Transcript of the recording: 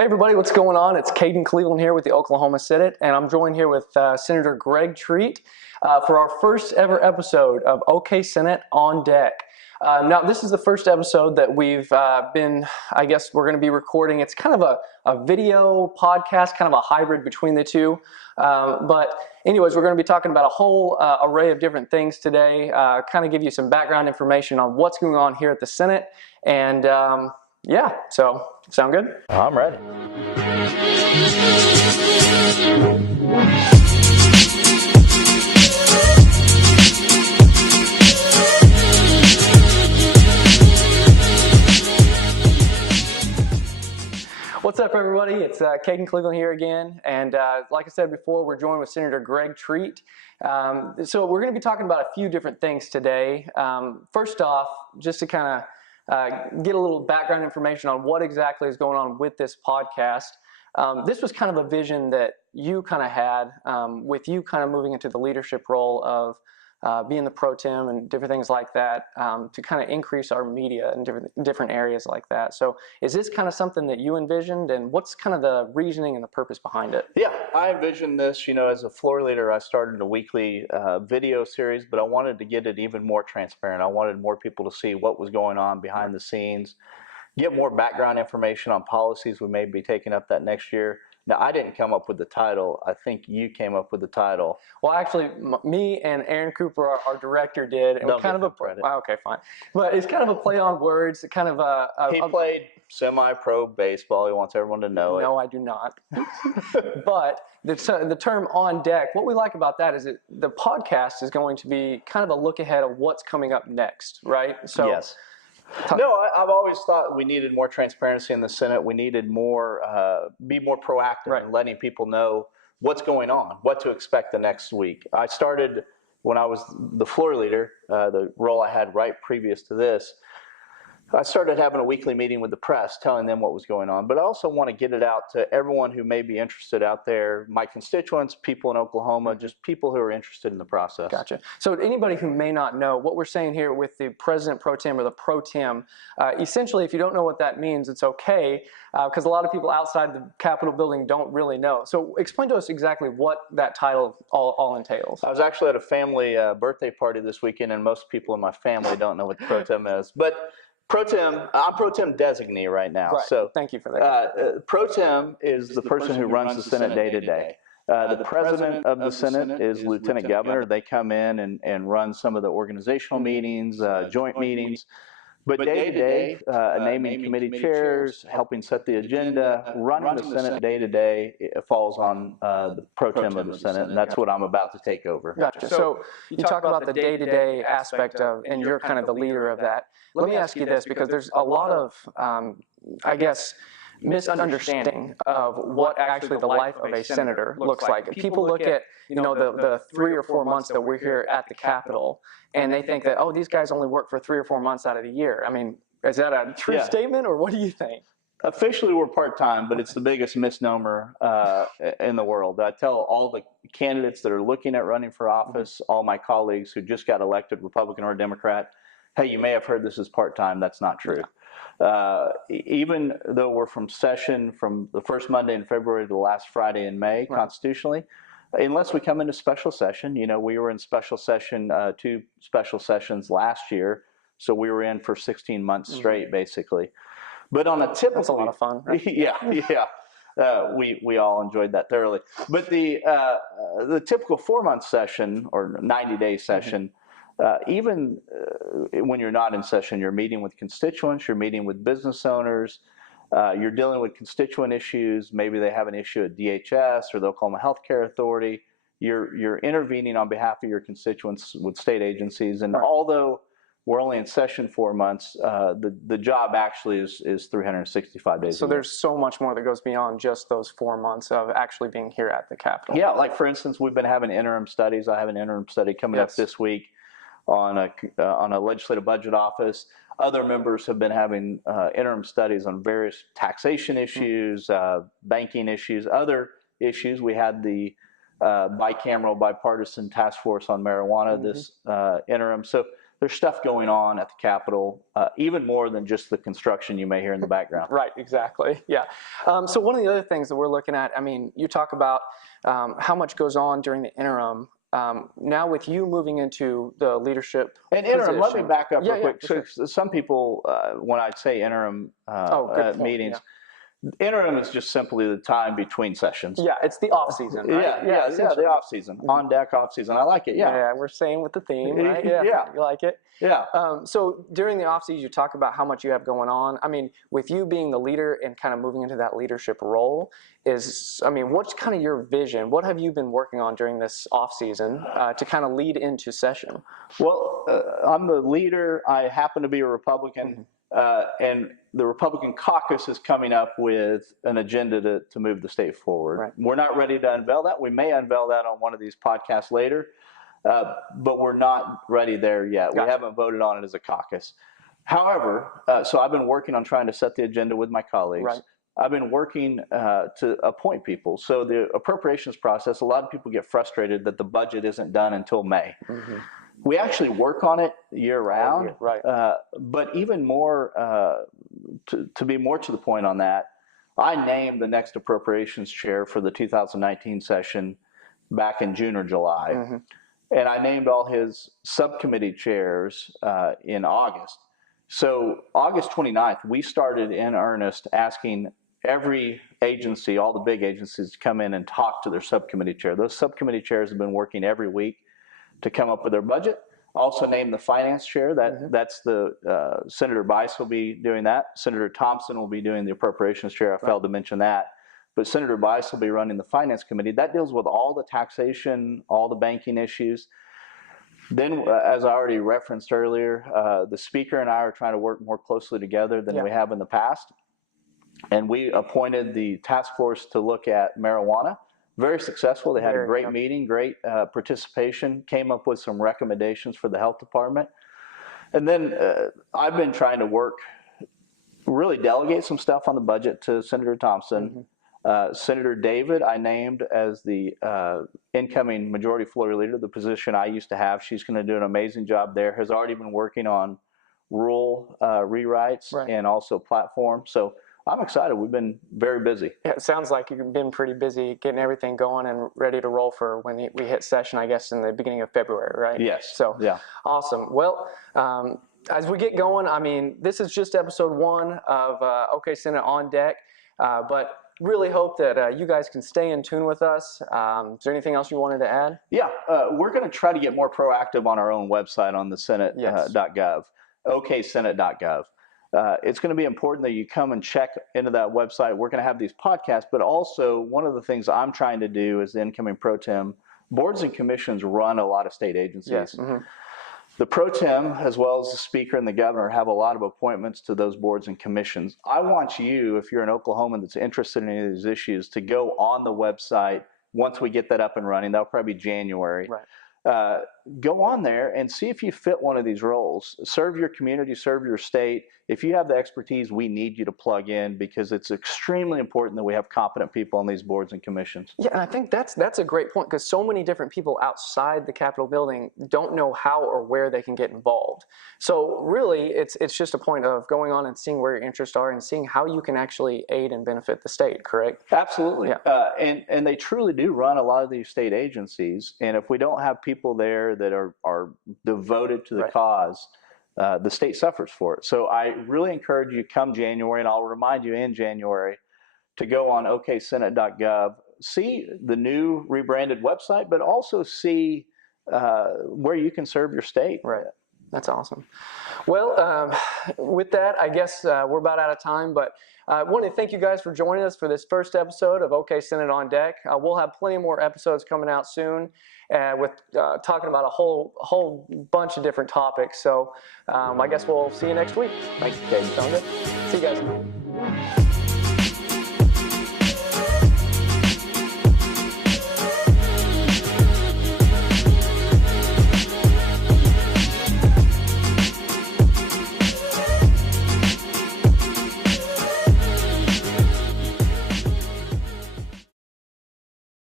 Hey everybody, what's going on? It's Caden Cleveland here with the Oklahoma Senate, and I'm joined here with Senator Greg Treat for our first ever episode of OK Senate on Deck. Now, this is the first episode that we've we're going to be recording. It's kind of a video podcast, kind of a hybrid between the two. But anyways, we're going to be talking about a whole array of different things today, kind of give you some background information on what's going on here at the Senate. And yeah, so sound good? I'm ready. What's up, everybody? It's Caden Cleveland here again, and like I said before, we're joined with Senator Greg Treat. So we're going to be talking about a few different things today. First off, just to kind of get a little background information on what exactly is going on with this podcast. This was kind of a vision that you kind of had with you kind of moving into the leadership role of being the Pro Tem and different things like that to kind of increase our media in different areas like that. So is this kind of something that you envisioned, and what's kind of the reasoning and the purpose behind it? Yeah, I envisioned this, as a floor leader. I started a weekly video series, but I wanted to get it even more transparent. I wanted more people to see what was going on behind the scenes, get more background information on policies we may be taking up that next year. Now, I didn't come up with the title. I think you came up with the title. Well, actually, me and Aaron Cooper, our director, did. And Don't kind of a credit. Okay, fine. But it's kind of a play on words. Kind of He played semi-pro baseball. He wants everyone to know it. No, I do not. But the term on deck, what we like about that is that the podcast is going to be kind of a look ahead of what's coming up next, right? So yes. No, I've always thought we needed more transparency in the Senate. We needed more, be more proactive in letting people know what's going on, what to expect the next week. I started when I was the floor leader, the role I had right previous to this. I started having a weekly meeting with the press, telling them what was going on. But I also want to get it out to everyone who may be interested out there, my constituents, people in Oklahoma, just people who are interested in the process. Gotcha. So anybody who may not know, what we're saying here with the President Pro Tem or the Pro Tem, essentially, if you don't know what that means, it's okay, because a lot of people outside the Capitol building don't really know. So explain to us exactly what that title all entails. I was actually at a family birthday party this weekend, and most people in my family don't know what the Pro Tem is. But Pro Tem, I'm Pro Tem designee right now. Right. So thank you for that. Pro Tem is the person who runs the Senate day to day. The president of the Senate is Lieutenant Governor. They come in and run some of the organizational meetings, joint meetings. But day to day, naming committee chairs, helping set the agenda, running the Senate day to day, it falls on the Pro Tem of the Senate, and that's what I'm about to take over. Gotcha. So you talk about the day-to-day aspect of, and you're kind of the leader of that. Let me ask you this, because there's a lot of, misunderstanding of what actually the life of a senator looks like. People look at, the 3 or 4 months that we're here at the Capitol, and they think that, oh, these guys only work for 3 or 4 months out of the year. I mean, is that a true statement, or what do you think? Officially, we're part-time, but it's the biggest misnomer in the world. I tell all the candidates that are looking at running for office, all my colleagues who just got elected, Republican or Democrat, hey, you may have heard this is part-time. That's not true. Even though we're from session from the first Monday in February to the last Friday in May, constitutionally, unless we come into special session, we were in special session, 2 special sessions last year, so we were in for 16 months straight, basically. But on a typical, that's a lot of fun, right? Yeah. We all enjoyed that thoroughly. But the typical 4-month session or 90-day session, even when you're not in session, you're meeting with constituents, you're meeting with business owners, you're dealing with constituent issues. Maybe they have an issue at DHS or the Oklahoma Healthcare Authority. You're intervening on behalf of your constituents with state agencies. And although we're only in session 4 months, the job actually is 365 days. So there's so much more that goes beyond just those 4 months of actually being here at the Capitol. Yeah, like for instance, we've been having interim studies. I have an interim study coming up this week on a legislative budget office. Other members have been having interim studies on various taxation issues, banking issues, other issues. We had the bicameral bipartisan task force on marijuana this interim. So there's stuff going on at the Capitol, even more than just the construction you may hear in the background. Right, exactly. Yeah. So one of the other things that we're looking at, I mean, you talk about how much goes on during the interim. Now with you moving into the leadership And interim, let me position, back up real quick. sure. So some people, when I say interim Good point, meetings, interim is just simply the time between sessions. Yeah, it's the off season, right? Yeah, the off season, on deck off season. I like it. Yeah, we're staying with the theme, right? Yeah. You like it? Yeah. So during the off season, you talk about how much you have going on. I mean, with you being the leader and kind of moving into that leadership role, what's kind of your vision? What have you been working on during this off season to kind of lead into session? Well, I'm the leader. I happen to be a Republican, and the Republican caucus is coming up with an agenda to move the state forward. Right. We're not ready to unveil that. We may unveil that on one of these podcasts later, but we're not ready there yet. Gotcha. We haven't voted on it as a caucus. However, so I've been working on trying to set the agenda with my colleagues. Right. I've been working to appoint people. So the appropriations process, a lot of people get frustrated that the budget isn't done until May. Mm-hmm. We actually work on it year round, right. but even more, to be more to the point on that, I named the next appropriations chair for the 2019 session back in June or July. Mm-hmm. And I named all his subcommittee chairs in August. So August 29th, we started in earnest asking every agency, all the big agencies, to come in and talk to their subcommittee chair. Those subcommittee chairs have been working every week to come up with their budget. Also named the finance chair. That's the Senator Bice will be doing that. Senator Thompson will be doing the appropriations chair. I failed to mention that. But Senator Bice will be running the finance committee. That deals with all the taxation, all the banking issues. Then, as I already referenced earlier, the speaker and I are trying to work more closely together than we have in the past. And we appointed the task force to look at marijuana. Very successful. They had a great meeting, great participation, came up with some recommendations for the health department. And then I've been trying to really delegate some stuff on the budget to Senator Thompson. Mm-hmm. Senator David, I named as the incoming majority floor leader, the position I used to have. She's going to do an amazing job there, has already been working on rule rewrites and also platform. So I'm excited. We've been very busy. Yeah, it sounds like you've been pretty busy getting everything going and ready to roll for when we hit session, I guess, in the beginning of February, right? Yes. So, awesome. Well, as we get going, I mean, this is just episode 1 of OK Senate On Deck, but really hope that you guys can stay in tune with us. Is there anything else you wanted to add? Yeah, we're going to try to get more proactive on our own website on the Senate.gov, oksenate.gov. It's going to be important that you come and check into that website. We're going to have these podcasts, but also one of the things I'm trying to do as the incoming Pro Tem, boards and commissions run a lot of state agencies. Yes. Mm-hmm. The Pro Tem, as well as the Speaker and the Governor, have a lot of appointments to those boards and commissions. I want you, if you're an Oklahoman that's interested in any of these issues, to go on the website once we get that up and running. That'll probably be January. Right. Go on there and see if you fit one of these roles. Serve your community, serve your state. If you have the expertise, we need you to plug in because it's extremely important that we have competent people on these boards and commissions. Yeah, and I think that's a great point because so many different people outside the Capitol building don't know how or where they can get involved. So really, it's just a point of going on and seeing where your interests are and seeing how you can actually aid and benefit the state, correct? Absolutely. Yeah. And they truly do run a lot of these state agencies. And if we don't have people there that are devoted to the cause, the state suffers for it. So I really encourage you come January, and I'll remind you in January to go on oksenate.gov, see the new rebranded website, but also see where you can serve your state. Right. That's awesome. Well, with that, I guess we're about out of time, but I want to thank you guys for joining us for this first episode of OK Senate On Deck. We'll have plenty more episodes coming out soon with talking about a whole bunch of different topics. So I guess we'll see you next week. Thanks, Kate. Sound good? See you guys.